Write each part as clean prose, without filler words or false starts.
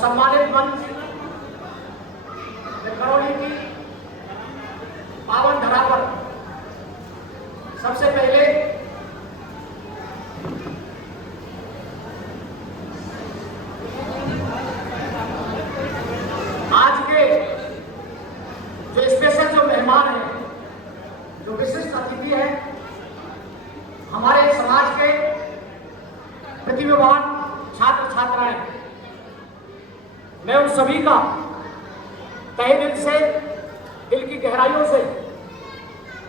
सम्मानित मंच करौली की पावन धरा पर सबसे पहले आज के जो स्पेशल जो मेहमान हैं, जो विशिष्ट अतिथि हैं, हमारे समाज के प्रतिभावान छात्र छात्राएं, मैं उन सभी का तहे दिल से, दिल की गहराइयों से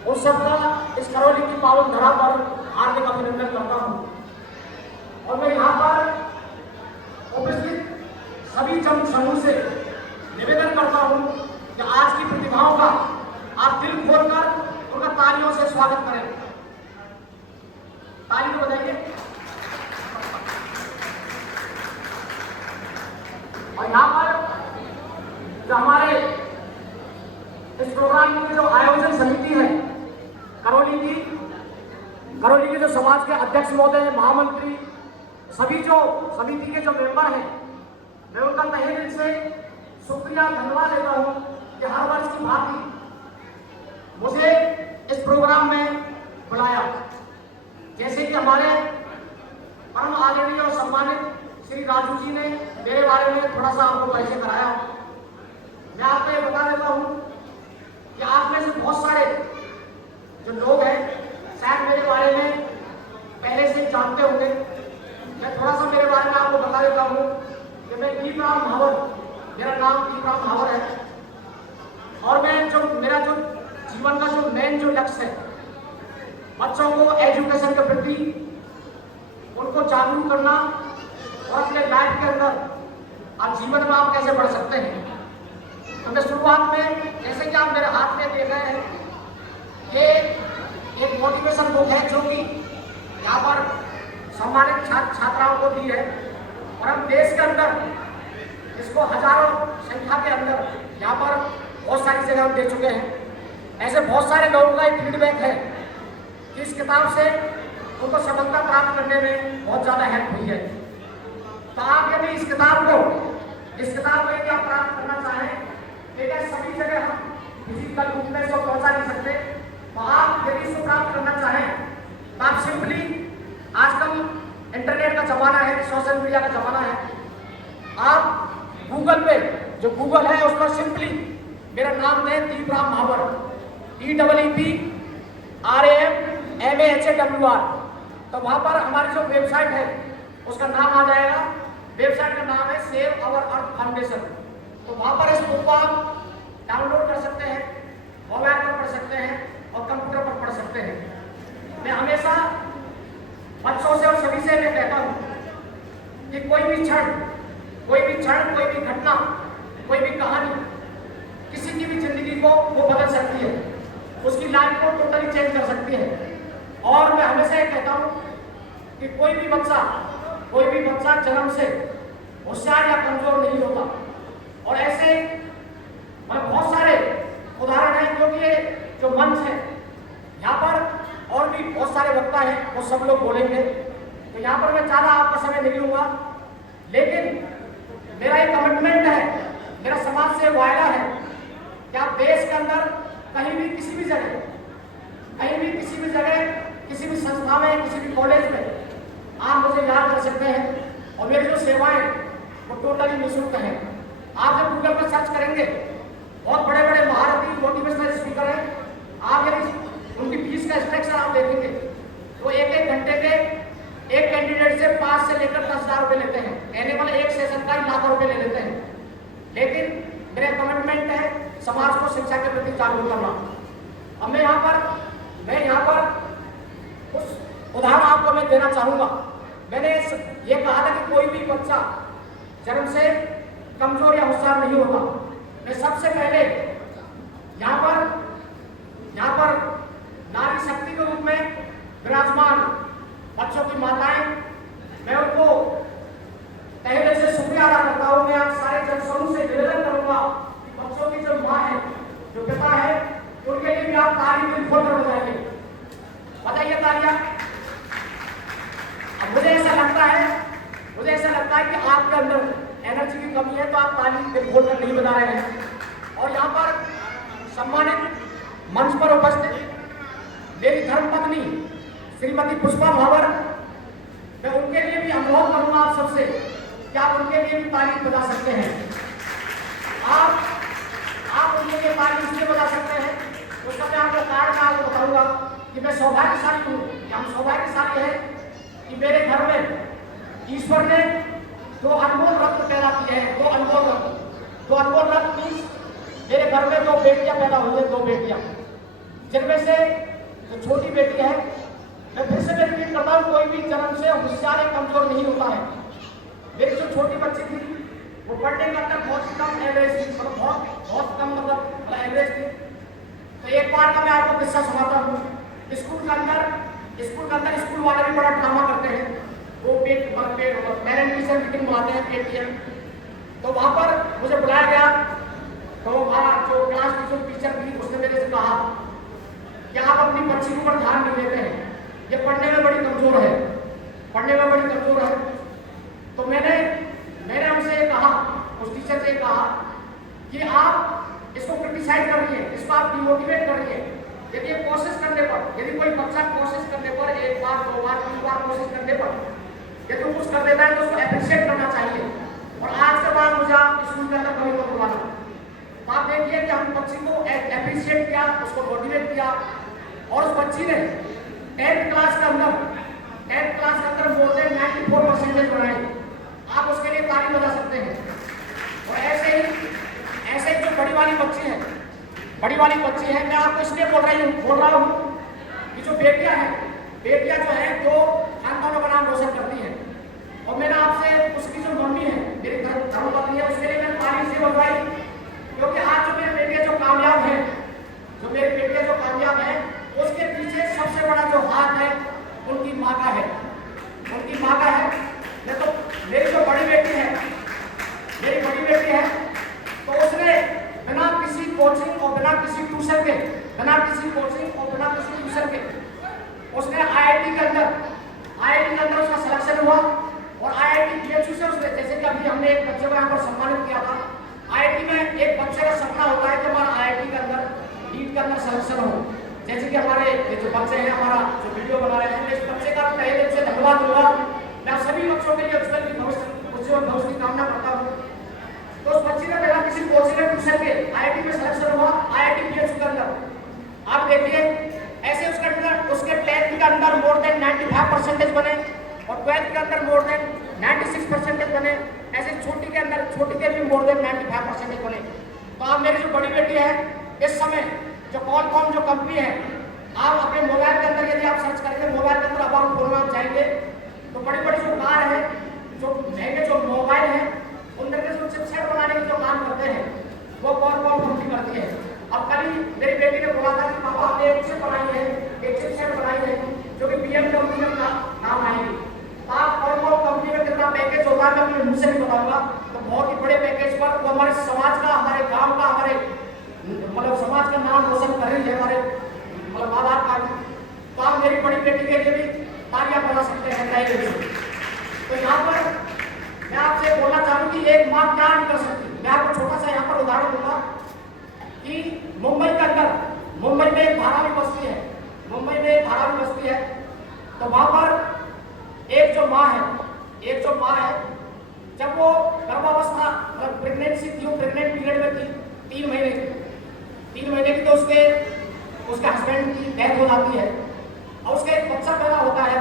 उन सबका इस करौली की पावन धरा पर हार्दिक अभिनंदन करता हूं। और मैं यहाँ पर उपस्थित सभी जन समूह से निवेदन करता हूं कि आज की प्रतिभाओं का आप दिल खोलकर उनका तालियों से स्वागत करें। ताली तो बजाइए। और यहाँ पर जो हमारे इस प्रोग्राम की जो आयोजन समिति है करौली की जो समाज के अध्यक्ष महोदय, महामंत्री, सभी जो समिति के जो मेंबर हैं, मैं उनका तहे दिल से शुक्रिया धन्यवाद देता हूं कि हर वर्ष की भांति मुझे इस प्रोग्राम में बुलाया। जैसे कि हमारे परम आदरणीय और सम्मानित श्री राजू जी ने मेरे बारे में थोड़ा सा आपको परिचय कराया। मैं आपको ये बता देता हूं कि आप में से बहुत सारे जो लोग हैं शायद मेरे बारे में पहले से जानते होंगे। मैं थोड़ा सा मेरे बारे में आपको बता देता हूं कि मैं दीपराम महावर, मेरा नाम दीपराम महावर है। और मेरा जो जीवन का जो मेन जो लक्ष्य है, बच्चों को एजुकेशन के प्रति उनको जागरूक करना और अपने लाइफ के अंदर आप जीवन में आप कैसे बढ़ सकते हैं। तो मैं शुरुआत में, जैसे कि आप मेरे हाथ में देख रहे हैं, ये एक मोटिवेशन बुक है जो कि यहाँ पर सम्मानित छात्राओं को दी है। और हम देश के अंदर इसको हजारों संख्या के अंदर यहाँ पर बहुत सारी जगह हम दे चुके हैं। ऐसे बहुत सारे लोगों का एक फीडबैक है कि इस किताब से उनको सफलता प्राप्त करने में बहुत ज़्यादा हेल्प हुई है। तो आप यदि इस किताब को यदि आप प्राप्त करना चाहें, लेकिन सभी जगह हम फिजिकल रूप में इसको पहुंचा नहीं सकते, तो आप यदि इसको प्राप्त करना चाहें तो आप सिंपली, आजकल इंटरनेट का जमाना है, सोशल मीडिया का जमाना है, आप गूगल पे, जो गूगल है उस पर सिंपली मेरा नाम दें, दीपराम महावर, DEEPRAMMAHAWR, तो वहां पर हमारी जो वेबसाइट है उसका नाम आ जाएगा। वेबसाइट का नाम है सेव आवर अर्थ फाउंडेशन। तो वहां पर इस बुक को आप डाउनलोड कर सकते हैं, मोबाइल पर पढ़ सकते हैं और कंप्यूटर पर पढ़ सकते हैं। मैं हमेशा बच्चों से और सभी से मैं कहता हूं कि कोई भी क्षण, कोई भी घटना, कोई भी कहानी किसी की भी जिंदगी को वो बदल सकती है, उसकी लाइफ को टोटली चेंज कर सकती है। और मैं हमेशा ये कहता हूं कि कोई भी बच्चा जन्म से होशियार या कमजोर नहीं होता। और ऐसे बहुत सारे उदाहरण हैं, क्योंकि ये जो मंच है यहाँ पर और भी बहुत सारे वक्ता हैं, वो सब लोग बोलेंगे, तो यहाँ पर मैं ज़्यादा आपका समय नहीं लूंगा। लेकिन मेरा एक कमिटमेंट है, मेरा समाज से वायदा है कि आप देश के अंदर कहीं भी किसी भी जगह किसी भी संस्था में, किसी भी कॉलेज में आप मुझे याद कर सकते हैं। और मेरी जो सेवाएं वो टोटली निःशुल्क हैं। आप जब गूगल पर सर्च करेंगे, बहुत बड़े बड़े महारथी मोटिवेशनल स्पीकर हैं, आप यदि उनकी फीस का स्ट्रक्चर आप देखेंगे तो एक घंटे के एक कैंडिडेट से 5 से लेकर 10,000 रुपये लेते हैं। कहने वाले एक सेशन का लाखों रुपये ले लेते हैं। लेकिन मेरा कमिटमेंट है समाज को शिक्षा के प्रति जागरूक करना। अब मैं यहाँ पर कुछ उदाहरण आपको मैं देना चाहूंगा। मैंने ये कहा था कि कोई भी बच्चा जन्म से कमजोर या होशियार नहीं होता। मैं सबसे पहले यहाँ पर नारी शक्ति के रूप में विराजमान बच्चों की माताएं, मैं उनको तहे दिल से शुक्रिया अदा करता हूँ। मैं आप सारे जनसमूह से निवेदन करूंगा कि बच्चों की जो माँ है, जो पिता है, उनके लिए भी आप ताली दिल खोलकर बजाइए। बताइए तालियां। अब मुझे ऐसा लगता है कि आपके अंदर एनर्जी की कमी है तो आप ताली दिल खोलकर नहीं बजा रहे हैं। और यहाँ पर सम्मानित मंच पर उपस्थित मेरी धर्मपत्नी श्रीमती पुष्पा भावर, मैं उनके लिए भी अनुरोध करूंगा आप सबसे कि आप उनके लिए भी ताली बजा सकते हैं। आप उनके लिए ताली इसलिए बजा सकते हैं, उसका मैं आपको कार्ड में आपको बताऊंगा कि मैं सौभाग्यशाली हूँ, कि हम सौभाग्यशाली हैं कि मेरे घर में ईश्वर ने दो अनमोल रत्न पैदा किए हैं। दो अनमोल रत्न मीन्स मेरे घर में दो बेटियां पैदा हुई हैं, दो बेटियां, जिनमें से जो छोटी बेटी है, मैं फिर से रिपीट करता हूँ, कोई भी जन्म से होशियार या कमजोर नहीं होता है। मेरी जो छोटी बच्ची थी वो पढ़ने के अंदर बहुत कम एवरेज थी, मतलब बहुत कम मतलब एवरेज थी। तो एक बार का मैं आपको किस्सा सुनाता हूँ। स्कूल के अंदर स्कूल वाले भी बड़ा ड्रामा करते हैं, वो पेरेंट टीचर मीटिंग बुलाते हैं, पेटीएम। तो वहाँ पर मुझे बुलाया गया, तो वहाँ जो क्लास टीचर थी उसने मेरे से कहा कि आप अपनी बच्ची के ऊपर ध्यान नहीं देते हैं, ये पढ़ने में बड़ी कमजोर है। तो मैंने उनसे कहा, उस टीचर से कहा कि आप इसको क्रिटिसाइज कर रही है, इसको आप डिमोटिवेट कर रही है। यदि कोशिश करने पर, यदि कोई बच्चा कोशिश करने पर, एक बार, दो बार, तीन बार कोशिश करने पर यदि वो कुछ कर देता है तो उसको अप्रिशिएट करना चाहिए। और आज के बाद मुझे आप स्कूल के अंदर कभी मत बुलाना। तो आप देखिए कि हम बच्ची को अप्रिशिएट किया, उसको मोटिवेट किया, और उस बच्ची ने 10th क्लास के अंदर मोर देन 94% बनाए। आप उसके लिए ताली बजा सकते हैं। और ऐसे ही जो बड़ी वाली बच्ची है, मैं आपको इसलिए बोल रहा हूँ कि जो बेटियां जो है दो खानदानों का नाम रोशन करती हैं। और मैंने आपसे उसकी जो मम्मी है, मेरी धर्मपत्नी है, उसके लिए मैंने ताली इसलिए बजवाई क्योंकि आज जो मेरी बेटियां जो कामयाब है, उसके पीछे सबसे बड़ा जो हाथ है उनकी माँ का है। मैं तो मेरी जो बड़ी बेटी है तो उसने बिना किसी कोचिंग और बिना किसी ट्यूशन के उसने आईआईटी के अंदर उसका सिलेक्शन हुआ। और आईआईटी बीएचयू से उसने, जैसे कि अभी हमने एक बच्चे को यहाँ पर सम्मानित किया था, आईआईटी में एक बच्चे का सपना होता है कि हमारा आईआईटी के अंदर नीट के अंदर सिलेक्शन हो। जैसे कि हमारे जो बच्चे हैं, हमारा जो वीडियो बना रहे हैं, मैं इस बच्चे का तहे दिल से धन्यवाद दूंगा। मैं सभी बच्चों के लिए उज्जवल भविष्य की कामना करता हूँ। तो उस बच्ची ने बिना किसी कोचिंग ट्यूशन के आईआईटी में सिलेक्शन हुआ, आईआईटी बीएचयू के अंदर। आप देखिए ऐसे उसके 10th के अंदर मोर देन 95% बने और 12th के अंदर मोर देन 96% बने। ऐसे छोटी के भी मोर देन 95% बने। तो आप मेरी जो बड़ी बेटी है, इस समय जो कॉलकॉम जो कंपनी है, आप अपने मोबाइल के अंदर यदि आप सर्च करेंगे, मोबाइल के अंदर अबाउट फोन में आप जाएंगे तो बड़ी जो कार है, जो महंगे जो मोबाइल है, उनके जो चिपसेट बनाने के जो काम करते हैं वो कॉलकॉम कंपनी करती है। अब कल ही मेरी बेटी ने बोला था कि पापा हमने एक चिपसेट बनाई है जो कि BMW में काम आएगी। आप कॉलकॉम कंपनी में कितना पैकेज होता है मैं अपने मुंह से नहीं बताऊंगा, तो बहुत ही बड़े पैकेज पर वो हमारे समाज का, हमारे गाँव का, हमारे मतलब समाज का नाम रोशन कर रही है, हमारे मतलब आधार कार्ड। तो आप मेरी बड़ी बेटी के लिए भी तालियां बजा सकते हैं। तो यहाँ पर मैं आपसे बोलना चाहूँ कि एक माँ क्या नहीं कर सकती। मैं आपको छोटा सा यहाँ पर उदाहरण दूंगा कि मुंबई में एक धारावी बस्ती है। तो वहाँ पर एक जो माँ है, जब वो गर्भावस्था मतलब प्रेगनेंसी थी, वो प्रेग्नेंट पीरियड में थी 3 महीने की, तो उसके हस्बैंड की डेथ हो जाती है और उसका एक बच्चा पैदा होता है।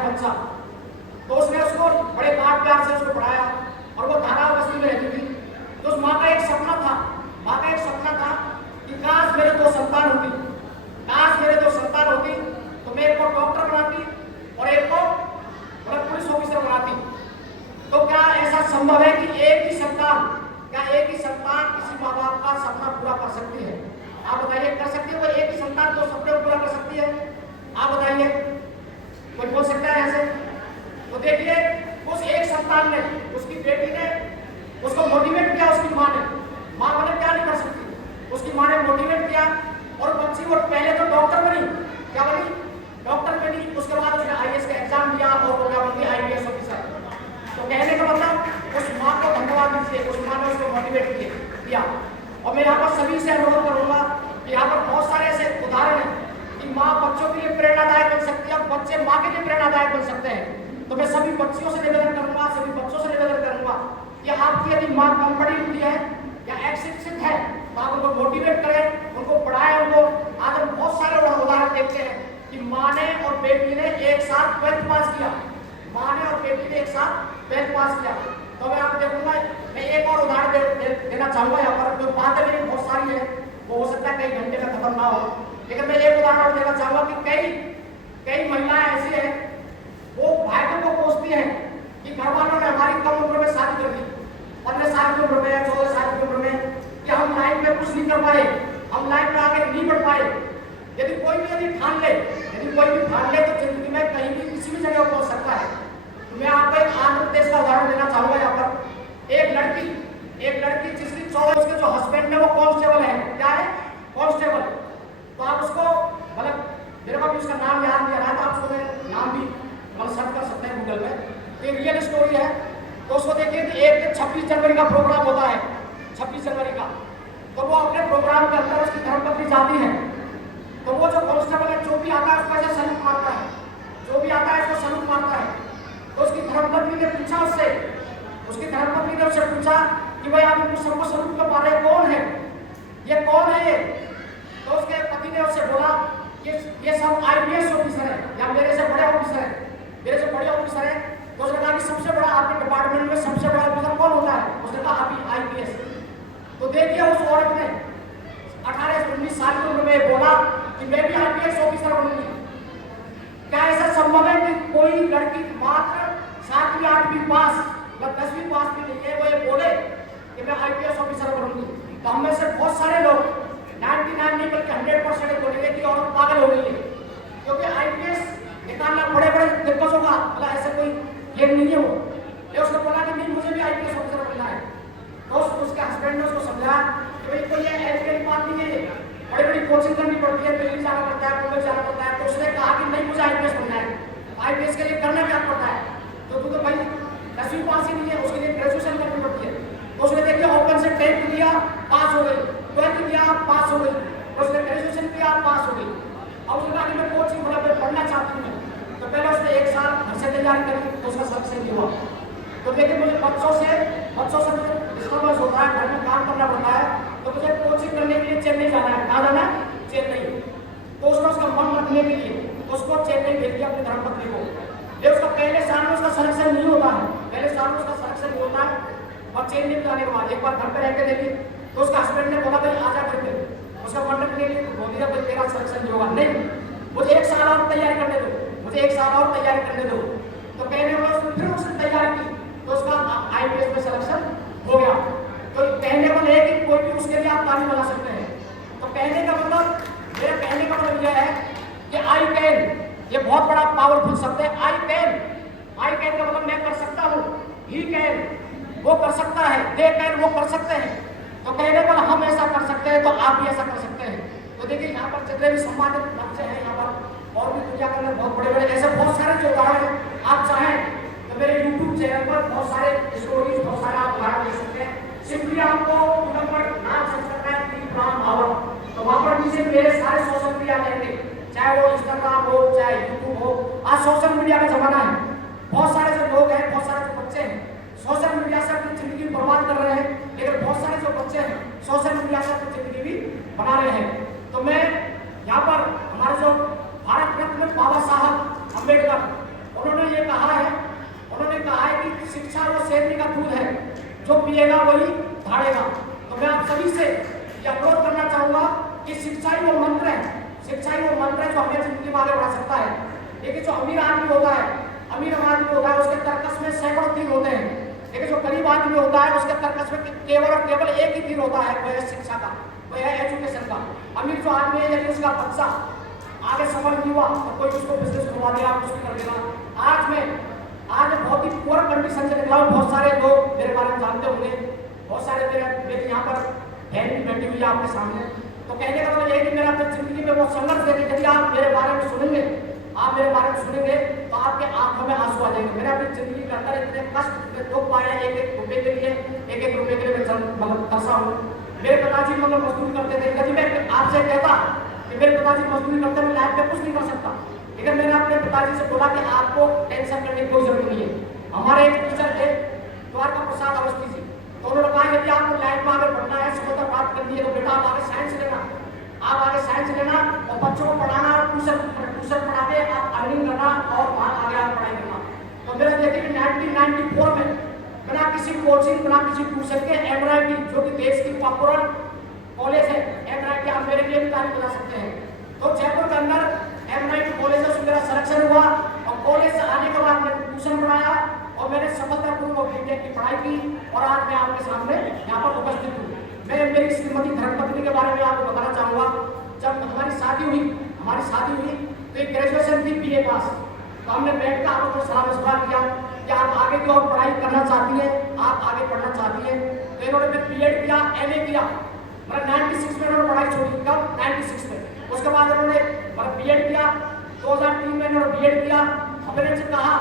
तो उसने उसको बड़े प्यार से उसको पढ़ाया और वो धारावी बस्ती में रहती थी। तो उस माँ का एक सपना था कि काश मेरे दो संतान होती तो मैं एक को डॉक्टर बनाती और एक को पुलिस ऑफिसर बनाती। तो क्या ऐसा संभव है कि एक ही संतान किसी माँ बाप का सपना पूरा कर सकती है? आप बताइए, कर सकती है? वो एक ही संतान दो सपने पूरा कर सकती है? आप बताइए, कोई बोल सकता है ऐसे? तो देखिए, उस एक संतान ने, उसकी बेटी ने उसको मोटिवेट किया। उसकी माँ बोले क्या नहीं कर सकती, उसकी माँ ने मोटिवेट किया और बच्ची वो पहले तो डॉक्टर बनी। उसके बाद उसने आईएएस का एग्जाम दिया और वो क्या बन गई, आईपीएस ऑफिसर। तो कहने का मतलब उस माँ को धन्यवाद दीजिए, उस माँ ने उसको मोटिवेट किया। और मैं यहाँ पर सभी से अनुरोध करूंगा कि यहाँ पर बहुत सारे ऐसे उदाहरण हैं कि माँ बच्चों के लिए प्रेरणादायक बन सकती है और बच्चे माँ के लिए प्रेरणादायक बन सकते हैं। तो मैं सभी बच्चियों से निवेदन करूंगा, सभी बच्चों से निवेदन करूंगा कि आपकी यदि माँ कम पढ़ी लिखी है या अशिक्षित है तो आप उनको मोटिवेट करें, उनको पढ़ाएं। उनको आज हम बहुत सारे उदाहरण देखते हैं कि माँ ने और बेटी ने एक साथ 12th पास किया, माँ ने और बेटी ने एक साथ 12th पास किया। तो मैं आपको देखूंगा, मैं एक और उदाहरण देना चाहूंगा। यहाँ पर जो बातें मेरी बहुत सारी है, वो हो सकता है कई घंटे में खत्म ना हो, लेकिन मैं एक उदाहरण देना चाहूंगा कि कई महिलाएं ऐसी हैं, वो भाइयों को कोसती हैं कि घर वालों ने हमारी कम उम्र में शादी कर दी, 15 साल की उम्र में, 14 साल की उम्र में, कि हम लाइफ में कुछ नहीं कर पाए, हम लाइफ में आगे नहीं बढ़ पाए। यदि कोई भी ठान ले तो जिंदगी में कहीं भी किसी भी जगह पहुंच सकता है। तो मैं आपको एक आंध्र प्रदेश का उदाहरण देना चाहूंगा। यहाँ पर एक लड़की जिसकी 14, उसके जो हस्बैंड है वो कांस्टेबल है। क्या है? कांस्टेबल। तो आप उसको, मतलब मेरे को भी उसका नाम याद नहीं आ रहा था, आप उसको नाम भी मतलब सर्च कर सकते हैं गूगल में। एक रियल स्टोरी है। तो उसको देखिए कि एक 26 जनवरी का प्रोग्राम होता है, 26 जनवरी का। तो वो अपने प्रोग्राम के अंदर उसकी धर्मपत्नी जाती है, तो वो जो कांस्टेबल है, जो भी आता है उसको ऐसे सैल्यूट मारता है, जो भी आता है उसको सैल्यूट मारता है। तो उसकी धर्मपत्नी ने पूछा कि भाई आप इनको सबको सैल्यूट क्यों मार रहे, कौन है ये, कौन है ये? तो उसके पति ने उससे बोला कि ये सब IPS ऑफिसर है, या मेरे से बड़े ऑफिसर है, मेरे से बड़े ऑफिसर है। तो उसने कहा कि सबसे बड़ा आपके डिपार्टमेंट में सबसे बड़ा ऑफिसर कौन होता है? उसने कहा आप IPS। तो देखिए उस औरत ने 18-19 साल की उम्र में बोला कि मैं भी IPS ऑफिसर बनूंगी। क्या ऐसा संभव है कि कोई लड़की मात्र 7वीं 8वीं पास या 10वीं पास भी नहीं है, वो ये बोले कि मैं IPS ऑफिसर बनूंगी? तो हम में से बहुत सारे लोग 99 नहीं बल्कि 100% बोलेंगे कि औरत पागल हो गई है, क्योंकि IPS निकालना बड़े दिक्कतों का मतलब ऐसे कोई गेम नहीं है। वो ये उसने बोला कि नहीं मुझे भी IPS ऑफिसर बनना है। तो उसके हस्बैंड ने उसको समझाया कि भाई कोई ये ऐसी बात नहीं है, बड़ी कोचिंग करनी पड़ती है, दिल्ली जाना पड़ता है, मुंबई जाना पड़ता है। तो उसने कहा कि नहीं मुझे IPS बनना है। IPS के लिए करना क्या पड़ता है? तो तू तो भाई 10वीं पास ही नहीं है, उसके लिए ग्रेजुएशन करनी पड़ती है। तो उसने देखिए ओपन से 10th दिया, पास हो गई, 12th दिया, पास हो गई, उसने ग्रेजुएशन किया, पास हो गई। अब उसने कहा कि मैं कोचिंग मतलब पढ़ना चाहती हूँ। तो पहले उसने 1 साल घर से तैयारी करी, तो उसका सक्सेस नहीं हुआ। तो देखिए मुझे बच्चों से डिस्टर्बेंस होता है, घर में काम करना पड़ता है, तो मुझे कोचिंग करने के लिए चेन्नई जाना है। कहाँ जाना है? चेन्नई। तो उसका मन रखने के लिए उसको चेन्नई भेज दिया अपनी धर्मपत्नी को। ये उसका पहले साल में उसका सिलेक्शन नहीं होता है, पहले साल में उसका सिलेक्शन नहीं होता है। और चेन्नई जाने के बाद एक बार घर पे रह के देखी तो उसका हस्बैंड ने बोला भाई आजा करके, उसका मन रखने के लिए बोल दिया भाई तेरा सिलेक्शन नहीं होगा, नहीं मुझे 1 साल और तैयारी करने दो, मुझे 1 साल और तैयारी करने दो। तो कहने वाला उसने फिर उसने तैयारी की, तो उसका IPS में सिलेक्शन हो गया। तो कहने वाला है कि कोई भी उसके लिए आप ताली बना सकते हैं। तो कहने का मतलब, मेरे कहने का मतलब यह है कि I can, ये बहुत बड़ा पावरफुल शब्द है। I can का मतलब मैं कर सकता हूँ, he can वो कर सकता है, they can वो कर सकते हैं। तो कहने वाला हम ऐसा कर सकते हैं, तो आप भी ऐसा कर सकते हैं। तो देखिए यहाँ पर जितने भी सम्मानित बच्चे हैं यहाँ पर, और भी दुनिया के अंदर बहुत बड़े ऐसे बहुत सारे जो उदाहरण हैं, आप चाहें तो मेरे YouTube चैनल पर बहुत सारे स्टोरीज, बहुत सारे आप उदाहरण देख सकते हैं। सिंपली आपको गूगल पर नाम सर्च करना है दीप राम भावर, तो वहाँ पर नीचे मेरे सारे सोशल मीडिया रहेंगे, चाहे वो इंस्टाग्राम हो चाहे यूट्यूब हो। आज सोशल मीडिया का जमाना है, बहुत सारे जो लोग हैं, बहुत सारे जो बच्चे हैं सोशल मीडिया से अपनी जिंदगी बर्बाद कर रहे हैं, लेकिन बहुत सारे जो बच्चे हैं सोशल मीडिया से अपनी जिंदगी भी बना रहे हैं। तो मैं यहाँ पर हमारे जो भारत रत्न बाबा साहब अम्बेडकर, उन्होंने ये कहा है, उन्होंने कहा है कि शिक्षा वो शेरनी का दूध है, जो पिएगा वही धाड़ेगा। तो मैं आप सभी से ये अनुरोध करना चाहूंगा कि शिक्षा ही वो मंत्र है, शिक्षा ही वो मंत्र है जो हमें जिंदगी में आगे बढ़ा सकता है। देखिए जो अमीर आदमी होता है, उसके तर्कस में सैकड़ों तीर होते हैं, लेकिन जो गरीब आदमी होता है उसके तर्कस में केवल और केवल एक ही तीर होता है, वह है शिक्षा का, वह है एजुकेशन का। अमीर जो आदमी है, यदि उसका बच्चा आगे सफल नहीं हुआ तो कोई उसको बिजनेस खुलवा दिया, कुछ भी कर देना। आज बहुत ही पुअर कंडीशन से निकला हूँ। बहुत सारे लोग मेरे बारे में जानते होंगे, बहुत सारे मेरे यहाँ पर बहन भी बैठी हुई है आपके सामने। तो कहने का मतलब ये कि मेरा अपनी जिंदगी में बहुत संघर्ष देखे, यदि आप मेरे बारे में सुनेंगे, आप मेरे बारे में सुनेंगे तो आपके आंखों में आंसू आ जाएंगे। मैंने अपनी जिंदगी के अंदर इतने कष्ट, इतने दुख पाए हैं, एक रुपये के लिए एक एक रुपए के लिए मैं तरसा हूँ। मेरे पिताजी मतलब मजदूरी करते थे, कभी मैं आपसे कहता कि मेरे पिताजी मजदूरी करते, मैं लाइफ में कुछ नहीं कर सकता, लेकिन मैंने अपने पिताजी से बोला कि आपको टेंशन करने की कोई जरूरत नहीं है। हमारे एक टीचर थे द्वारका प्रसाद अवस्थी जी, तो उन्होंने कहा यदि आपको लाइफ में आगे बढ़ना है, सफलता प्राप्त करनी है, तो बेटा आप आगे साइंस लेना, आप आगे साइंस लेना और बच्चों को पढ़ाना, ट्यूशन पढ़ा के आप अर्निंग करना और वहाँ आगे आप पढ़ाई करना। तो मेरा देखिए कि 1994 में बिना किसी कोचिंग, बिना किसी ट्यूशन के MIT, जो कि देश की पॉपुलर कॉलेज है, MIT आप मेरे लिए भी तारीफ बता सकते हैं, तो जयपुर के अंदर MIT कॉलेज से मेरा सिलेक्शन हुआ और कॉलेज से आने के बाद मैंने ट्यूशन पढ़ाया और मैंने सफलतापूर्वक बीटेक की पढ़ाई की और आज मैं आपके सामने यहाँ पर उपस्थित हूँ। मैं मेरी श्रीमती धर्मपत्नी के बारे में आपको बताना चाहूँगा। जब हमारी शादी हुई तो एक ग्रेजुएशन थी BA पास, तो हमने बैठ कर आपको सवाल किया कि आप आगे की और पढ़ाई करना चाहती हैं, आप आगे पढ़ना चाहती हैं, तो इन्होंने फिर BEd किया, MA किया, मतलब 96 में इन्होंने पढ़ाई छोड़ी, कब 96 में। उसके बाद इन्होंने मतलब BEd किया, 2003 में इन्होंने BEd किया। अब मैंने इनसे कहा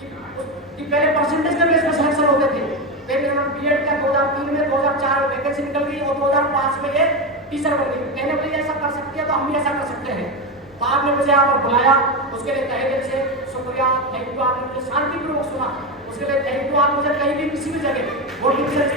कि पहले परसेंटेज के बेस पर सिलेक्शन होते थे, फिर इन्होंने BEd किया 2003 में, 2004 में वैकेंसी निकल गई और 2005 में ये टीचर बन गई। कहने के लिए ऐसा कर सकती है तो हम भी ऐसा कर सकते हैं। तो आपने मुझे यहाँ पर बुलाया, उसके लिए तहे दिल से शुक्रिया, थैंक यू। आपने मुझे शांतिपूर्वक सुना, उसके लिए थैंक यू। आप मुझे कहीं भी किसी भी जगह वोटिंग के लिए